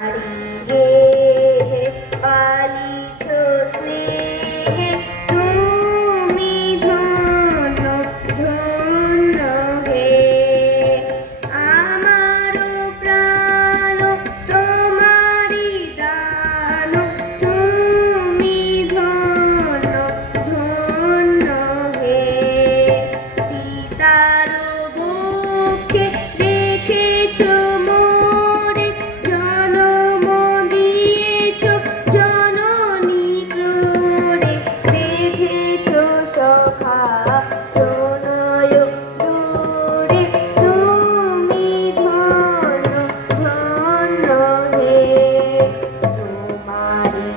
হারিয়ে পালিছ স্নেহে তুমি ধন্য ধন্য হে আমারও প্রাণ তোমারি দান তুমি ধন্য ধন্য হে পিতার বুকে রেখেছ মোরে জনম দিয়েছ জননী ক্রোড়ে বেঁধেছ সখা প্রণয় দূরে তুমি ধন্য ধন্য হে তোমারি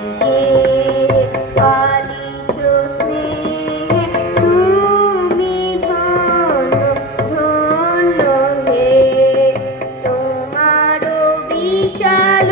পালিছ স্নেহে তুমি ধন্য ধন্য হে তোমারও বিশাল